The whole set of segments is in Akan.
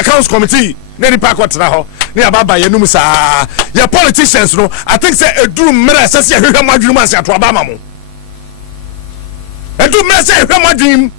accounts committee ne nipa kwatra ho ne ababa yenum saa ye politicians no I think say eduru mmere asase ahwehwe madwunu ma asia to abama mo eduru mmere say ahwehwe madwunu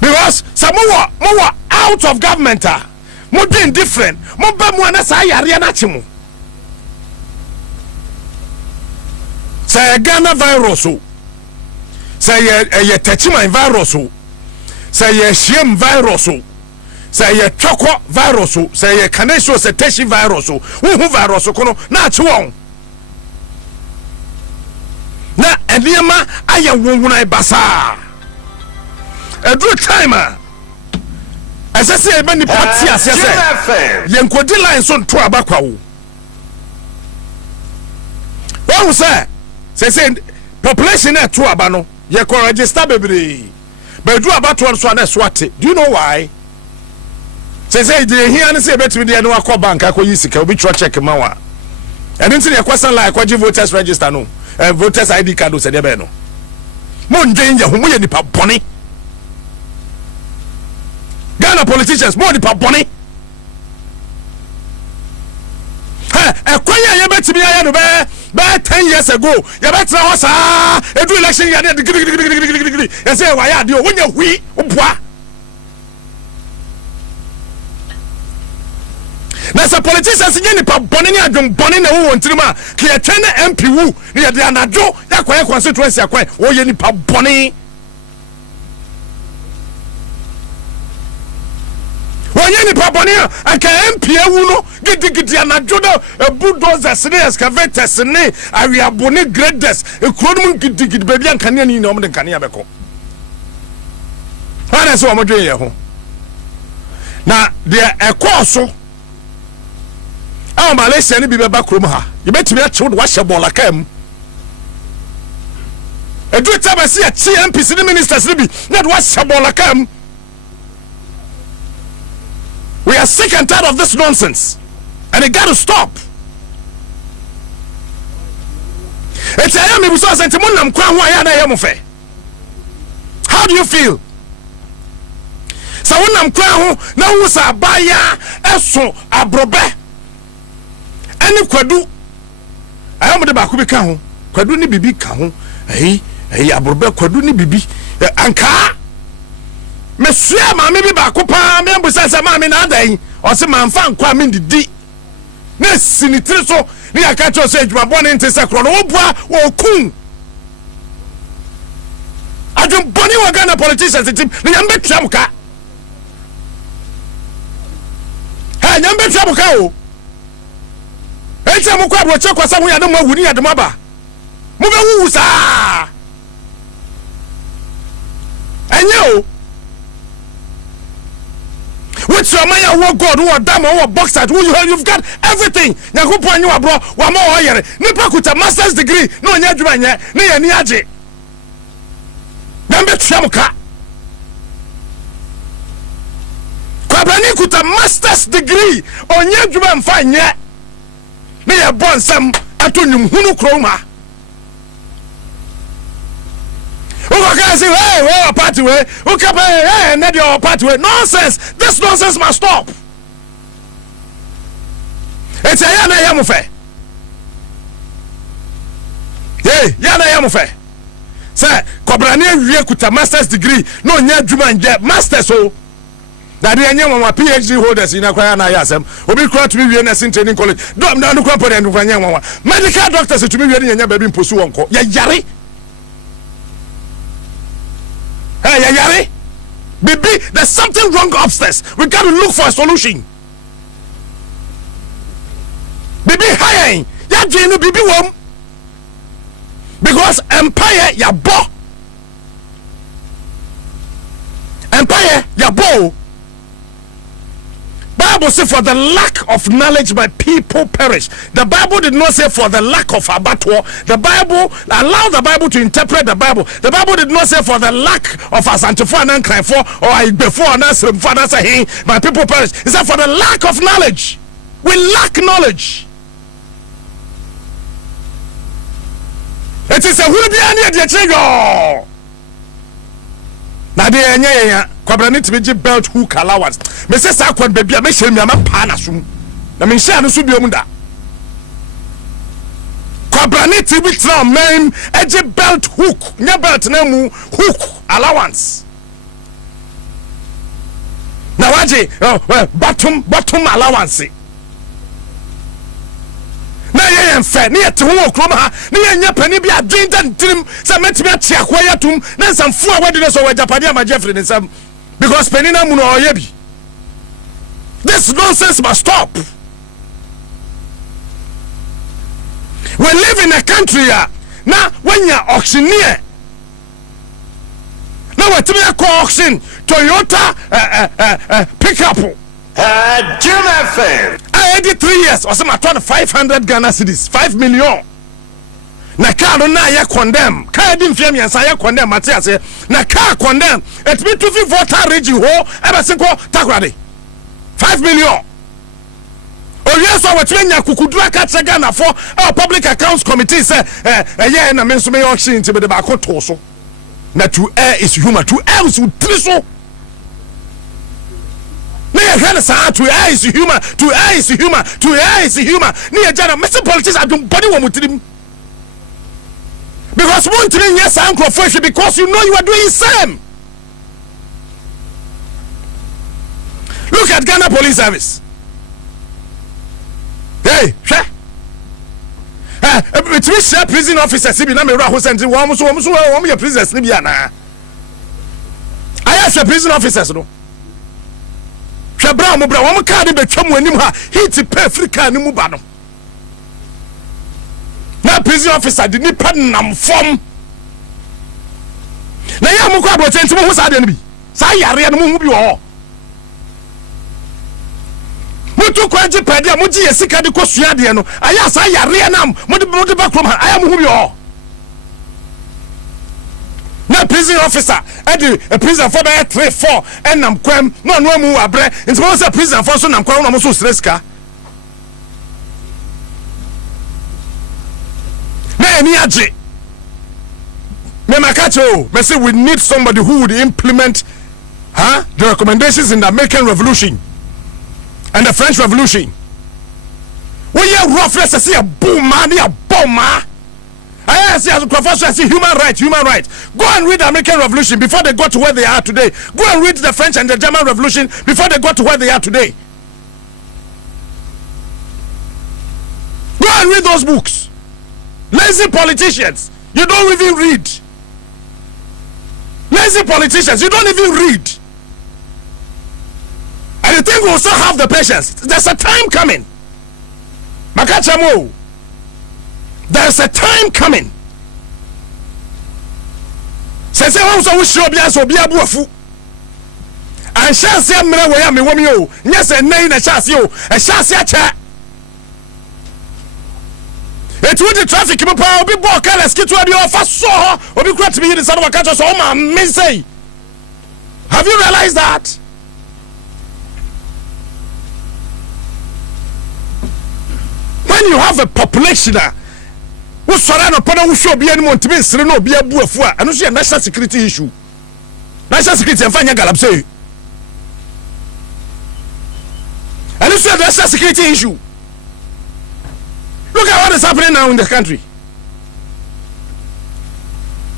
because some more out of government mo doing different mo ba mo na sa yare na chi mo say Ghana virus o say ye Techiman virus o say ye Shiem virus o say ye Choko virus o say ye Kanesho say Teshi virus o who virus kono na chi won na eniema aye wonwuna basa edru time asese e bani party asese yenkodi line so nto abakwa wo who say population na to aba no ye ko register bebre but do about one so na swate. Do you know why? Say the here and say betimi dey no akọ bank akoyi sika obi tro check ma wa and nti dey question like kwaji voters register no voters ID card o se dey be no mo ndwen ye ho mo ye nipa bone Ghana politicians mo nipa bone ekwanya ye betimi ya no be 10 years ago you better house every election you dey say why you when you hui oboa na sa politicians nye nipa bone ni adwon bone na wo ntirima ke ye twene MP wu ni ye dey anadwo yakwaye constituency yakwaye wo ye nipa bone wonye nipa bone aka MP wu no gidi anadwo do bulldozers ne excavators ne awiabone graders ekronum gidi baby ankane ani na omde nkane abeko hana so omodwe ye ho na de ekoso Malaysia ni bi beba krom ha ye betimi a chewo de wa shebola kam edu tabasi a chi MPs ni ministers ni bi na de wa shebola kam. We are sick and tired of this nonsense and it got to stop. It's a yami buso sentiment nam kwa ho aya na yemu fe. How do you feel? Sa wonam kwa ho na hu sa baya eso abrobe ani kwadu ayamde ba ku bi ka ho kwadu ni bibi ka ho abrobe kwadu ni bibi anka mesia ma me bi ba ko pa me mbusa se ma me na adan o se ma mfa nkwa me didi na sinitiri so ni aka cho se adwuma bone nte se kro no obua wo kun adwum bone wa Ghana politicians team ni nyambe twam ka nyambe twam ka o ente mo kwa bro che kwasa mo ya no mo wuni ya de maba mo be wu sa enye o with your man your God who are damn or boxer you've got everything nyakupo anyu abro wa ma o yere nipa kuta master's degree no nya adwuma nya ne ye ni age nambe tuamuka kwabani kuta master's degree onya adwuma mfa nya ne ye bonsam atonyum hunu kroma say, hey, party way. Hey, not your party way. Nonsense. This nonsense must stop. It's a yana yamufe. Hey, yana yamufe. Say, Kobrania Kuta master's degree. No, nya Juman jet master's. So that the young PhD holders in Aquana Yasem will be crowd to be in a training college. Don't know the medical doctors to be in your baby pursue uncle. Yari. Hey, yari, baby, there's something wrong upstairs. We got to look for a solution. Baby, hi, ya jenu baby wom. Because empire ya bo. Empire ya bo. Bible say for the lack of knowledge my people perish. The Bible did not say for the lack of abattoir. The Bible allow the Bible to interpret the Bible. The Bible did not say for the lack of asantifo and cry for or before and say my people perish. It said for the lack of knowledge. We lack knowledge. It is a will be any of the chego. Na de enya kwabra ne tibi belt hook allowance me say sa kwad baby me hye me ama pa na so na me hye no so biom da kwabra ne tibi tra men eje belt hook nya belt na mu hook allowance na waje bottom allowance na ye enfe ne yete ho okrom ha ne ye nya pani bi adwen dan tirim se metimi atia kwa yatum na nsamfo a wadi ne so wajapade ama Jeffrey ne sam because pani na mu no oye bi. This nonsense must stop. We live in a country na when you auctioneer na wetimi akọ auction Toyota pickup Jim FM. I did 3 years or some 500 Ghana cedis 5 million. Na car no na ya condemn. Car din fiam yansa ya condemn Matias na car condemn. Et me to fi voter regi ho ebe se ko takrade 5 million. O yes so wetwe nya kukudura ka che Ghana for our public accounts committee say yeah na me so me auction ti be de ba ko to so. Na to air is human, to air is triso. To air is human, to air is human, to air is human. Near Jana, Mr. Politicians, I don't body one with him. Because one thing, yes, uncle fresh because you know you are doing the same. Look at Ghana Police Service. Hey, between prison officers, if you know me, who sent you, your prisoners, Libya. I asked the prison officers, no. Shabra mo bra wo ka de betwam anim ha hit pe Africa ni mu ba no na prison officer de nipa nam fom na ya mo ko abroche ntimo hu sa de no bi sa yare no mo hu bi wo mo to kwaje pade mo ji yesika de ko sua de no aya sa yare na mo de ba krom ha aya mo hu bi wo na prison officer a prison for by 3-4 and nam kwam no mu abre nti mo say prison for so nam kwam no mo so streska na eni age me makacho me say we need somebody who would implement the recommendations in the American Revolution and the French Revolution. We are roughness say a boom man a bomber. I see as a professor, I see human rights. Go and read the American Revolution before they got to where they are today. Go and read the French and the German Revolution before they got to where they are today. Go and read those books. Lazy politicians, you don't even read. Lazy politicians, you don't even read. And you think we'll still have the patience. There's a time coming. Makachamo. There's a time coming. Say also we show be so be abuafu. And chance ya mra we ya me wom yo. Yes e nan na chance yo. E chance ya cha. It with the traffic me pa obi bo kala skitu abi ofa so obi kura to be the side of catch so ma me say. Have you realized that? When you have a population who surround upon who show be anyone to be seen no be a buafua and also a national security issue. National security and find Galap say. And also a national security issue. Look at what is happening now in the country.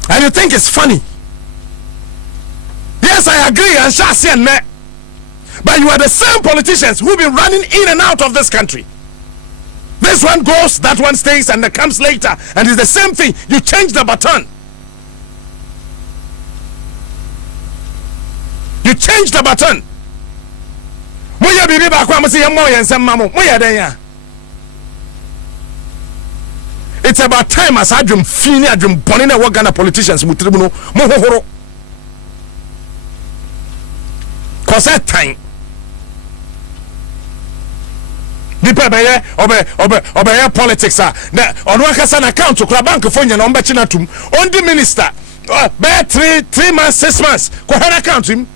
And you think it's funny. Yes, I agree and shall say that. But you are the same politicians who've been running in and out of this country. This one goes, that one stays, and that comes later. And it's the same thing. You change the baton. You change the baton. It's about time as I dream fini, I dream bonina what Ghana politicians mu tribunal mo hohoro. Cause that time. Nipa beye obe politics na ono akasa na account kura bank fo nya na ombechi na tum on the minister be 3 months 6 months ko hana account him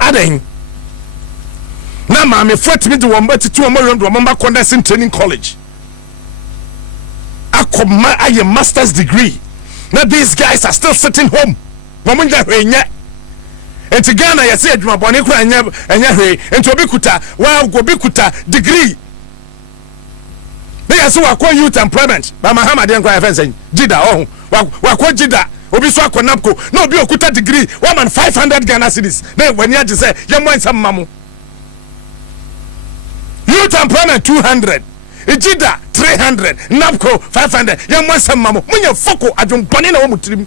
aden na ma me fotimi de won beti tu omorem do omba condensing training college akoma aye master's degree. Now these guys are still sitting home Wamunja hwenye. Enti Ghana yesi adwuma bone kura enya hwe. Enti obi kuta degree. They are so youth employment. But Mahama didn't cry offense. Jida, wako Jida. Obi so akonapko. No, be okuta degree. 1,500 Ghana cedis. Then when you just say, you want some mamu. Youth employment 200. Jida 300. Napko 500. You want some mamu. When you foko, I don't burn in a woman.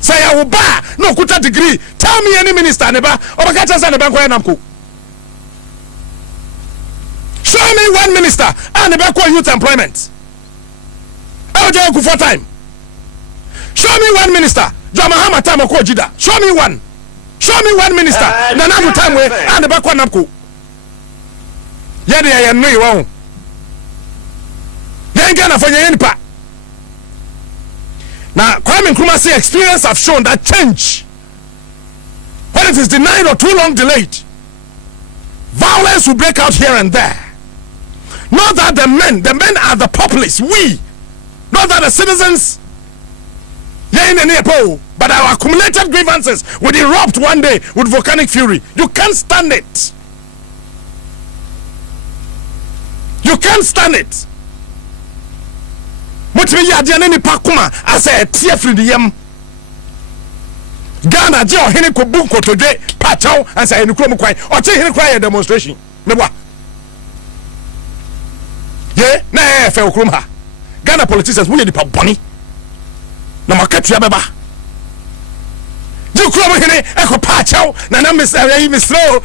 Say, I will buy. No, okuta degree. Tell me any minister, neba. Obakacha sa neba kwa napko. Show me one minister and the backward youth employment. I'll tell you for time. Show me one minister. Jamahama time or Jida. Show me one. Show me one minister. Nanabu time way and the backward napko. Yadi I know you won't. Then Ghana for your pa. Now, Kwame Nkrumah's experience have shown that change, when it is denied or too long delayed, violence will break out here and there. Not that the men are the populace, we. Not that the citizens, but our accumulated grievances will erupt one day with volcanic fury. You can't stand it. You can't stand it. Mutimi yadiane ni pakuma asa etie free yam. Ghana je ohene ko bu kotodwe pachaw asa eni krom kwan. Oche hene kwan demonstration. Mebwa. Ye na fe okrom ha. Ghana politicians we dey pa boni. Na makatu ya beba. Ju krom hene e ko pachaw na misro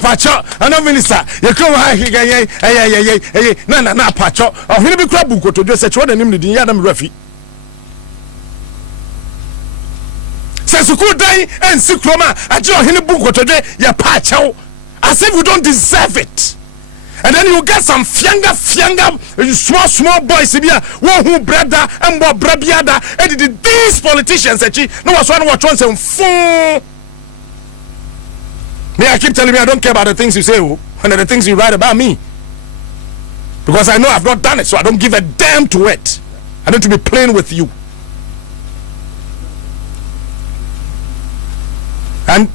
pachaw ana minister ye krom ha ye na pachaw ohene bi kra bu kotodwe se chwo na nim din ya na me rafi. Se suku dan en sikroma aje ohene bu kotodwe ye pachaw as if we don't deserve it. And then you get some fianga small boys here who brother and more brabiada and these politicians no was one watch once and fool. Me, I keep telling me I don't care about the things you say and the things you write about me, because I know I've not done it, so I don't give a damn to it. I don't to be playing with you. And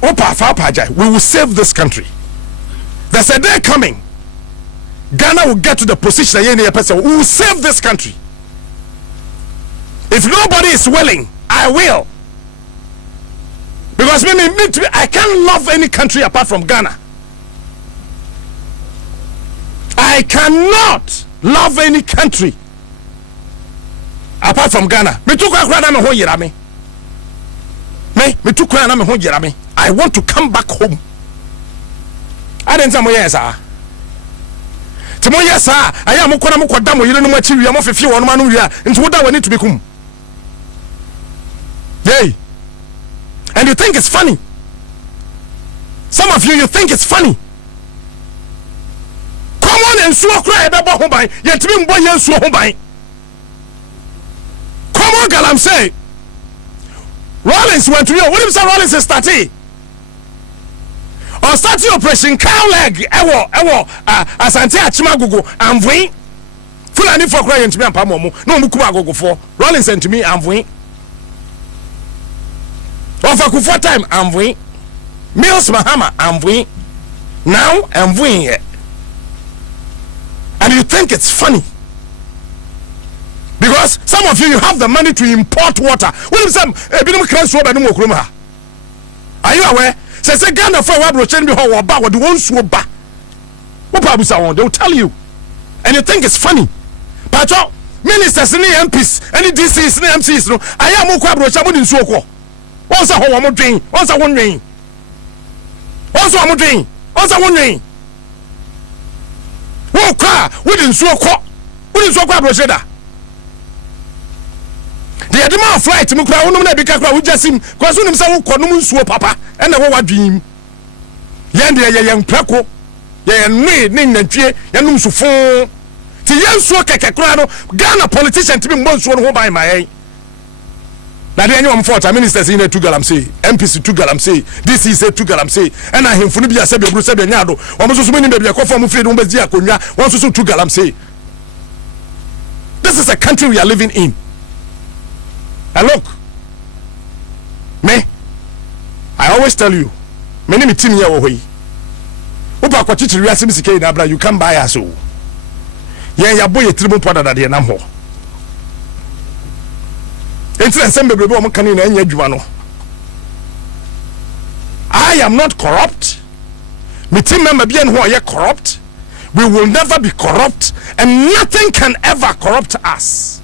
we will save this country. There's a day coming. Ghana will get to the position we will save this country. If nobody is willing, I will. Because I can't love any country apart from Ghana. I cannot love any country apart from Ghana. I want to come back home. I didn't say yes, yes, I am Mokodamo, you don't know what you are of you on Manuria, and what I need to become. Yay. And you think it's funny. Some of you think it's funny. Come on and so cry about home, yet to be boy and so home. Come on, girl, I'm saying. Rollins went to you. What if Rollins is starting? Or starting operation cow leg, ewo, asante achimagogo, amvui. Fulani for crying to me and Pamomo, no Mukumago for Rollins and to me, amvui. Or for Kufa time, amvui. Mills Mahama, amvui. Now, amvui it. And you think it's funny. Because some of you have the money to import water. What is some? Are you aware? Say Ghana for what change be how about what the ones who ba. What probably someone they'll tell you, and you think it's funny. Pacho ministers any MPs, any DCs, any MCs. No, I am more quabro in Soko. Once a home drain, once a one rain. Also, I'm drain, once a one rain. Walk car within Soko, within Soko Brocheda. The demand flight to Mukra, no Nebika, we just him, because when himself called papa, and I dream. Yandia young Placo, yan need and tree, yanum so full. To young Swaka, Ghana politician to be most one by my eye. Now, the anyone fought a ministers in a two galamsey, MPC two galamsey, this is a two galamsey, and I him for be a Sabia Brusabiano, almost so many baby, a coffee from Umbezia, once so two galamsey. This is a country we are living in. And look, me, I always tell you, many me team here away. Upa kwa chichi riasi misike na abra, you can buy us. Ya boy tribu pada da de nam ho. Enti na sembe brebe o mo kan na anya adwuma no. I am not corrupt. Me team member bien who are corrupt. We will never be corrupt, and nothing can ever corrupt us.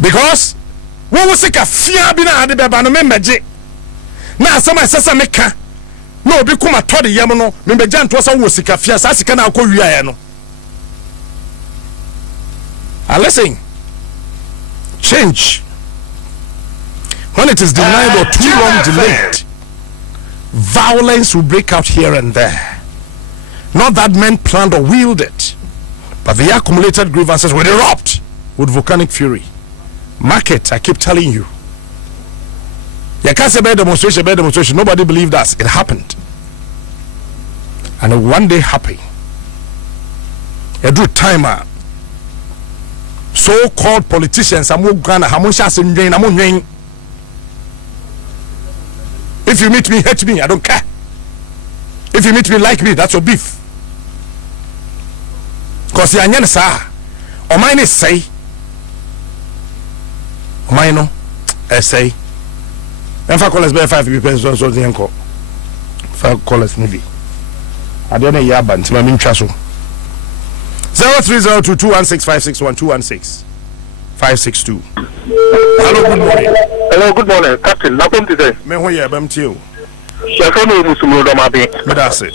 Because we will seek a fear bina ade beba no membeje. Na asama sesa meka. No obi kuma todi yam no membeje anto so wo sika fear sa sika na akọ wiaye no. And listen. Change. When it is denied or too long delayed, violence will break out here and there. Not that men planned or willed it, but the accumulated grievances will erupt with volcanic fury. Market, I keep telling you. You can't say bad demonstration. Nobody believed us. It happened. And it will one day happen. A good timer. So-called politicians, if you meet me, hate me, I don't care. If you meet me, like me, that's your beef. Because you are sa. O mine is say. O mine no. Say. And for callers by 5 people, so the uncle. For callers maybe. I don't know ya band. My min chaso. 0302216561216562. Hello, good morning. Hello, good morning, Captain. Welcome today. Me ho ya bam tio. Shafano musumu do mabe. Me da se.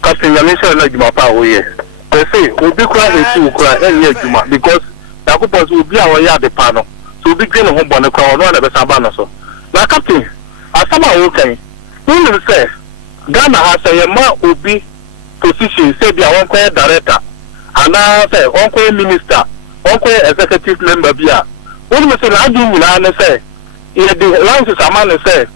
Captain, ya mention na juma pa wo ye. They say obi kura etu kura enye juma because yakopos obi a wo ya de pa no. So obi gbe no ho bone kura no na be saba no so. Na Captain, asama wo kan. Who say Ghana has a ma obi position say be a one director. Ana say one minister, one executive member bia. Who say na adu na na say e de lances amane say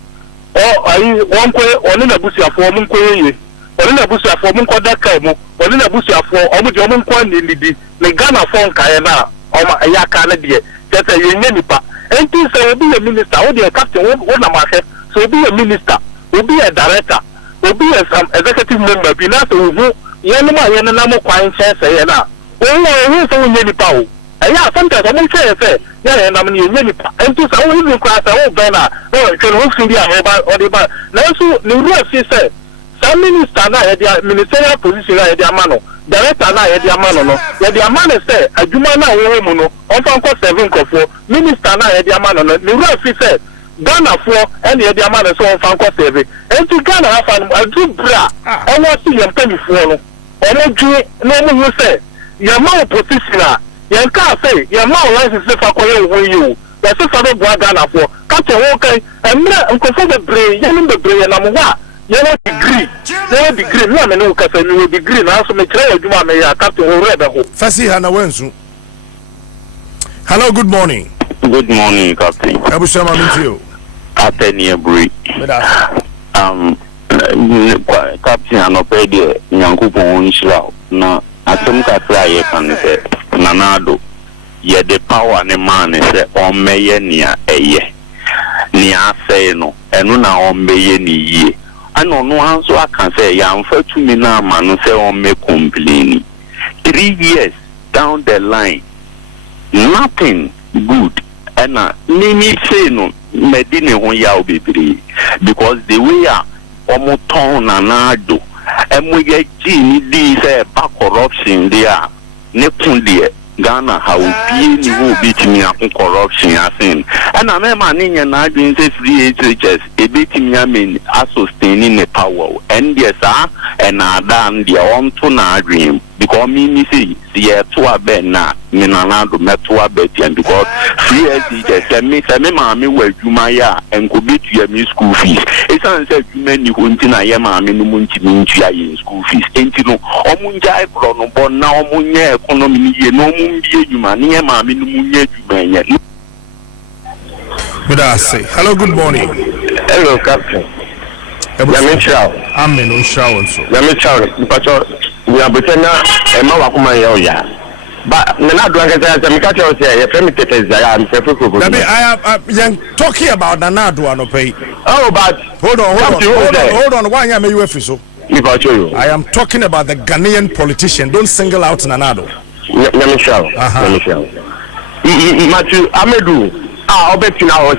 o ayi one oni na busuafo mu nkoye oni na busuafo mu nkoda kai mu oni na busuafo omu de omu nko nidi ne Ghana fon kai na o ma ya ka na de tete yenye nipa enti say obi a minister o de captain o na ma he so obi a minister obi a director obi a executive member bi na so hu yenu ma yenu na mo kwan che say na o hu so yenye nipa o yeah, sometimes I'm say yeah, and I'm in Unipa. And to say, we class our banner, or can also be or the bar. Now, so the rule say, some minister na their ministerial position na their mano, director na their mano, no, their man say, a Jumana woman, on 7 for minister na their mano, the rule say, Ghana for and their man so on 7. And to Ghana have a good bra, I want to see them penny for no, or no, you say, your man position. You can't say your mouth license if I call you. That's if I don't go Ghana for Captain Walker and me uncle for the brain, you the brain and I'm what? You know degree. You degree, no man no Captain you degree now so me try you may Captain Rebel. Fasi Hana Wensu. Hello, good morning. Good morning, Captain. Abushama Mintio. Captain Yebri. Captain Anopedia, Yankupo Unshlau. No, I think I fly can say. Nanado ye the power ne man say on meye nia eye nia say no enu na on meye ni ye ano no anso aka say ya mfa tumi na ma no say on me complain 3 years down the line nothing good and me say no medine ho ya obebiri because the way omo ton nanado emu ye ji ni di say back corruption there Neptundia, Ghana, how be ni who beat me up corruption, I think. And I remember Nina Nadine says 3 HHS, a bit me, I mean, as sustaining the power. And yes, and I done the own to dream. Because me say, see, to a bed now, Minanado, met to a bed, and because 3 HHS, and me, mammy, where you maya, and could be to your new school fees. It's unsaid you many who in Yama, Minumunchi, in school fees. Ain't you know, Omunja, Chrono, but now Munya economy, no Mumbia, you man, near Mammy, Munya, you may. Hello, good morning. Hello, Captain. I'm in shower. Let me tell you, we are pretending a Mawakuma Yoya. But Nana do I catch you say your friend I'm talking about Nanado no pay. Oh, but hold on. Why am you so? I am talking about the Ghanaian politician. Don't single out Nanado. Let me show. Matthew Amedu. I'll bet you now. Me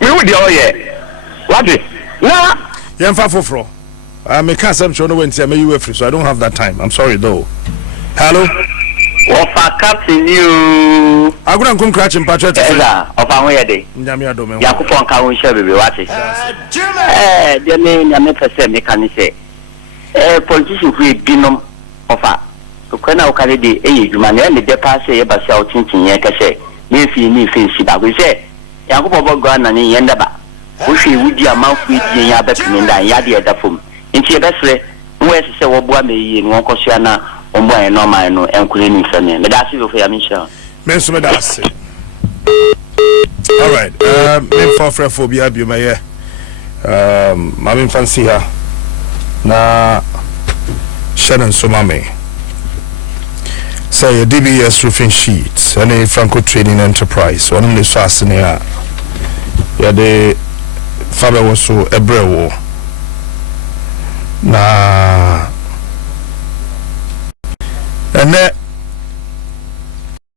with the what is now? Yemfa foforo. I make assumption no when say me you free, so I don't have that time. I'm sorry though. Hello. Ofa captain you. Aguna nkum crash in patriot. Ofa ho yede. Nyame adome. Yakupon ka won share bebe wate. De me nyame pese me kan say. Politician who binom ofa. Okwana okale de edwuma na me de pass e ba sia otintin ye kese. Me fi ni fi si ba we say. Yakupon bo gwa na ni yenda ba. Wo hwe wudi amanfo edie ya ba pinda ya de da fom. Nti e besre wo ese wo boa me yi no kosia na ombo en normal no enkure ni fane me da sizo for ya misha me so me da se. All right, me for phobia bi me ye mami fancy ha na Shannon so mame say DBS roofing sheets and a Franco Trading Enterprise one the so asene a ya de Fabɛwɔso ebrewo na ene